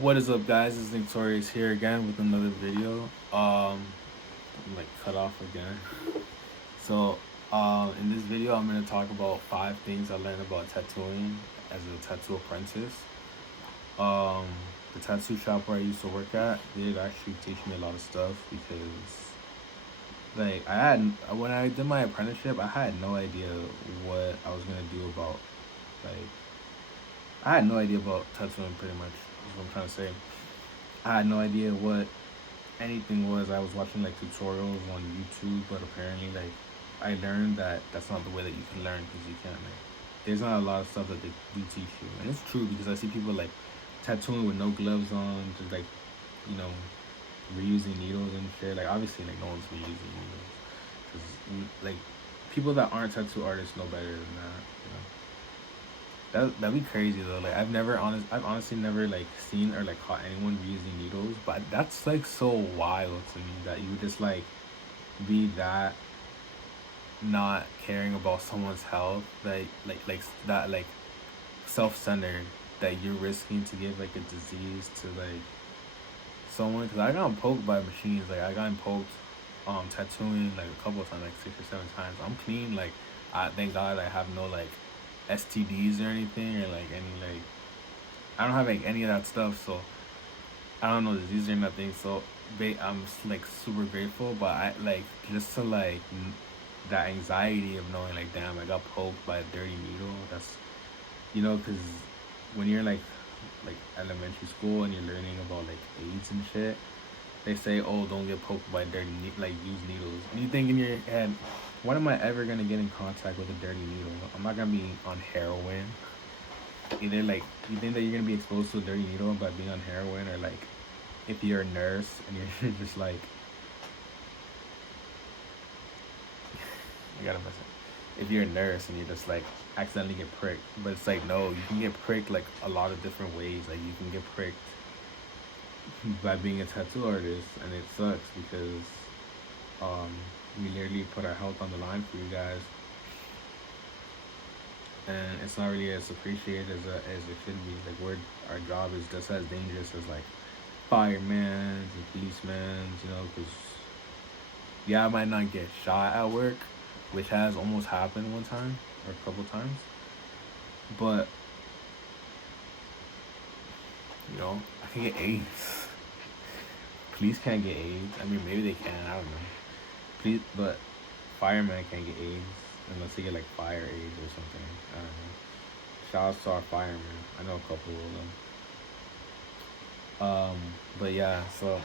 What is up, guys? It's Torius here again with another video. I'm like cut off again. So, in this video, I'm gonna talk about 5 things I learned about tattooing as a tattoo apprentice. Um, the tattoo shop where I used to work at, they did actually teach me a lot of stuff because, like, when I did my apprenticeship, I had no idea what I was gonna do about, like, I had no idea about tattooing. Pretty much, is what I'm trying to say. I had no idea what anything was. I was watching like tutorials on YouTube, but apparently like I learned that that's not the way that you can learn because you can't like. There's not a lot of stuff that they do teach you, and it's true because I see people like tattooing with no gloves on, just like you know reusing needles and shit. Like obviously like no one's reusing needles because like people that aren't tattoo artists know better than that. You know. That'd be crazy though. Like I've honestly never like seen or like caught anyone reusing needles, but that's like so wild to me that you would just like be that not caring about someone's health, like that like self-centered that you're risking to give like a disease to like someone. Because I got poked by machines. Like I got poked tattooing like a couple of times, like 6 or 7 times. I'm clean. Like thank God I have no like STDs or anything or like any like I don't have like any of that stuff. So I don't know disease or nothing. So I'm like super grateful. But I like just to like that anxiety of knowing like damn I got poked by a dirty needle. That's because when you're like elementary school and you're learning about like AIDS and shit, they say, "Oh, don't get poked by dirty like used needles." And you think in your head, "When am I ever gonna get in contact with a dirty needle? I'm not gonna be on heroin." Either like you think that you're gonna be exposed to a dirty needle by being on heroin, or like if you're a nurse and you're just like, I gotta mess it. If you're a nurse and you're just like accidentally get pricked, but it's like no, you can get pricked like a lot of different ways. Like you can get pricked by being a tattoo artist, and it sucks because um, we literally put our health on the line for you guys, and it's not really as appreciated as it should be. Like our job is just as dangerous as like firemen and policemen, because yeah, I might not get shot at work, which has almost happened one time or a couple times, but I can get AIDS. Police can't get AIDS. I mean, maybe they can. I don't know. Please, but firemen can't get AIDS unless they get like fire AIDS or something. I don't know. Shout out to our firemen. I know a couple of them. But yeah, so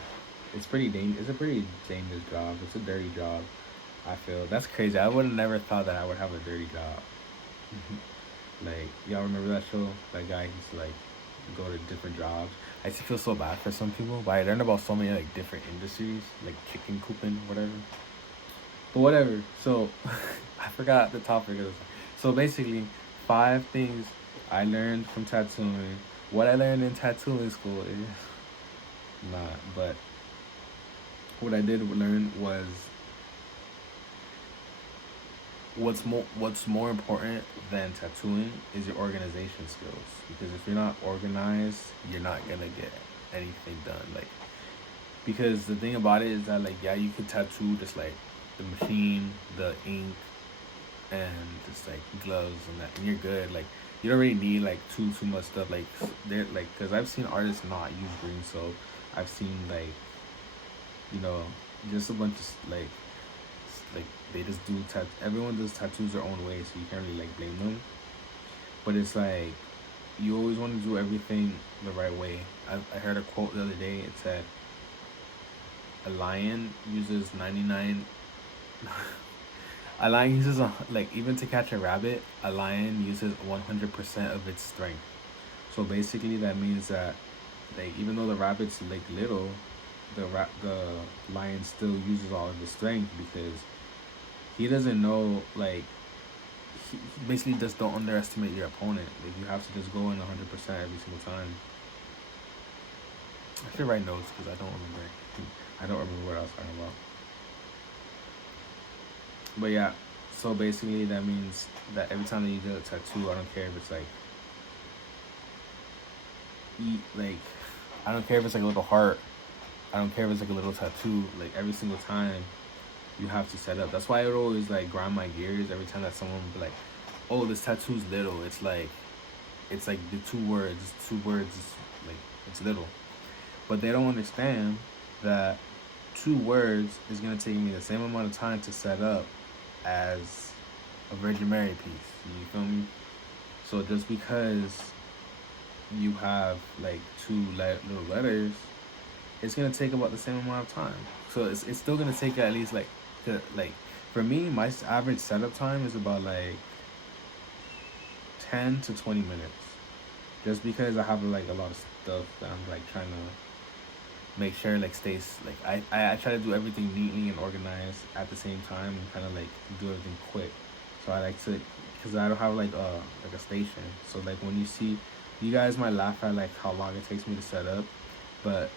it's pretty dangerous. It's a pretty dangerous job. It's a dirty job. I feel that's crazy. I would have never thought that I would have a dirty job. Like y'all remember that show? That guy used to like go to different jobs. I used to feel so bad for some people, but I learned about so many like different industries, like chicken cooping, whatever. But whatever. So I forgot the topic of this. So basically, 5 things I learned from tattooing. What I learned in tattooing school is not, but what I did learn was what's more important than tattooing is your organization skills. Because if you're not organized, you're not gonna get anything done. Like because the thing about it is that like yeah, you could tattoo just like the machine, the ink, and just like gloves and that, and you're good. Like you don't really need like too much stuff. Like they're like because I've seen artists not use green soap. I've seen like you know just a bunch of like they just do everyone does tattoos their own way, so you can't really like blame them. But it's like you always want to do everything the right way. I heard a quote the other day. It said a lion uses 99 a lion uses like even to catch a rabbit, a lion uses 100% of its strength. So basically that means that like even though the rabbit's like little, the lion still uses all of his strength because he doesn't know like he basically just don't underestimate your opponent. Like you have to just go in 100% every single time. I should write notes because I don't remember. I don't remember what I was talking about. But yeah, so basically that means that every time that you get a tattoo, I don't care if it's like eat like I don't care if it's like a little heart. I don't care if it's like a little tattoo. Like every single time, you have to set up. That's why I would always like grind my gears every time that someone would be like, "Oh, this tattoo's little." It's like the two words. It's two words. Like it's little, but they don't understand that 2 words is gonna take me the same amount of time to set up as a Virgin Mary piece. You feel me? So just because you have like little letters, it's gonna take about the same amount of time. So it's still gonna take at least like for me, my average setup time is about like 10 to 20 minutes. Just because I have like a lot of stuff that I'm like trying to make sure like stays like I try to do everything neatly and organized at the same time and kind of like do everything quick. So I like to, because I don't have like a station. So like when you see, you guys might laugh at like how long it takes me to set up, but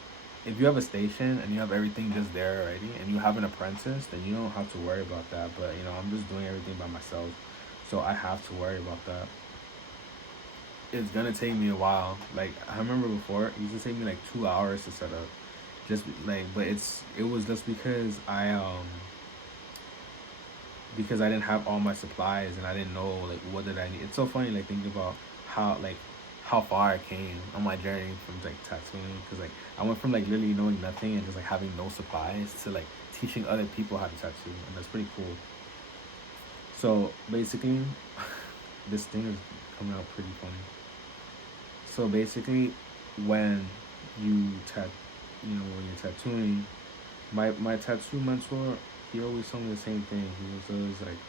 if you have a station and you have everything just there already and you have an apprentice, then you don't have to worry about that. But you know, I'm just doing everything by myself, so I have to worry about that. It's gonna take me a while. Like I remember before, it used to take me like 2 hours to set up. Just like, but it was just because I didn't have all my supplies and I didn't know like what did I need. It's so funny like thinking about how far I came on my journey from like tattooing, because like I went from like literally knowing nothing and just like having no supplies to like teaching other people how to tattoo, and that's pretty cool. So basically, this thing is coming out pretty funny. So basically, when you when you're tattooing, my tattoo mentor, he always told me the same thing. He was always like,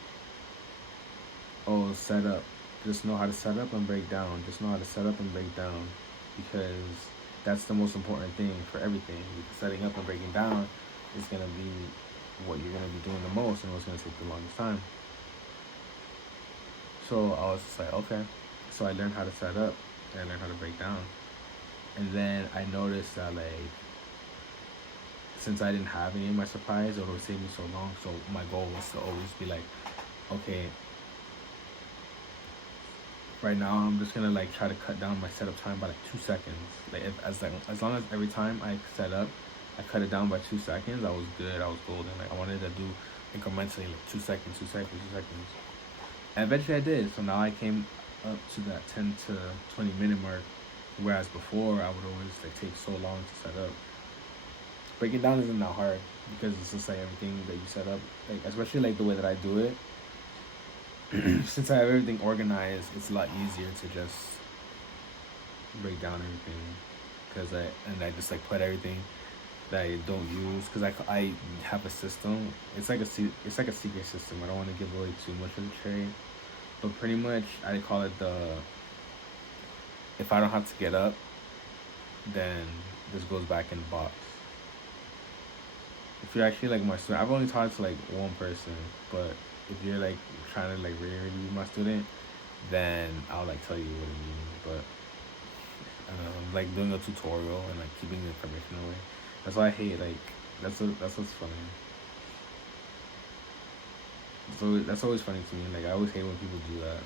"Oh, set up. Just know how to set up and break down. Just know how to set up and break down, because that's the most important thing for everything. Setting up and breaking down is gonna be what you're gonna be doing the most and what's gonna take the longest time." So I was just like, okay. So I learned how to set up and I learned how to break down. And then I noticed that like since I didn't have any of my supplies, it would take me so long. So my goal was to always be like, okay, right now I'm just gonna like try to cut down my setup time by like 2 seconds. Like as long as every time I set up, I cut it down by 2 seconds, I was good. I was golden. Like I wanted to do incrementally like 2 seconds, 2 seconds, 2 seconds. And eventually I did. So now I came up to that 10 to 20 minute mark, whereas before I would always like take so long to set up. Breaking down isn't that hard because it's just like everything that you set up, like especially like the way that I do it. Since I have everything organized, it's a lot easier to just break down everything, because I just like put everything that I don't use, because I have a system. It's like a secret system. I don't want to give away too much of the trade, but pretty much I call it if I don't have to get up, then this goes back in the box. If you're actually like my student, I've only taught to like one person, but if you're like trying to like really be my student, then I'll like tell you what it means. But like doing a tutorial and like keeping the information away. That's why I hate like that's what's funny. So that's always funny to me. Like I always hate when people do that.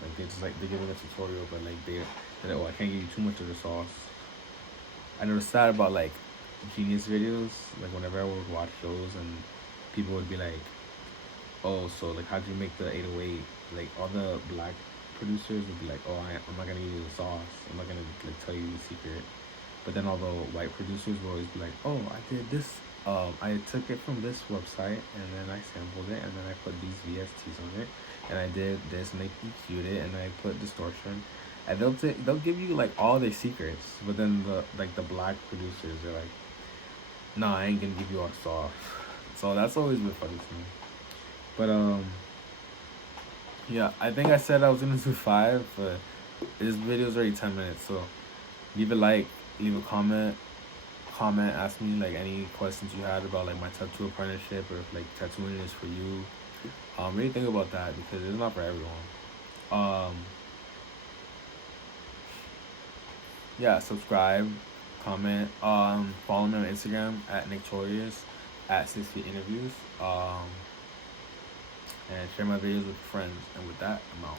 Like they give a tutorial, but like they're like, oh, I can't give you too much of the sauce. I noticed that about like Genius videos. Like whenever I would watch those and people would be like, oh, so like how'd you make the 808? Like all the black producers would be like, oh, I'm not gonna give you the sauce. I'm not gonna like tell you the secret. But then all the white producers would always be like, oh, I did this. I took it from this website and then I sampled it and then I put these VSTs on it and I did this and they EQ'd it and I put distortion. And they'll give you like all their secrets, but then the black producers are like, nah, I ain't gonna give you all the sauce. So that's always been funny to me. But yeah, I think I said I was gonna do 5, but this video's already 10 minutes. So leave a like, leave a comment, ask me like any questions you had about like my tattoo apprenticeship, or if like tattooing is for you. Really think about that, because it's not for everyone. Yeah, subscribe, comment, follow me on Instagram at Torius, at 6 Feet Interviews, and share my videos with friends. And with that, I'm out.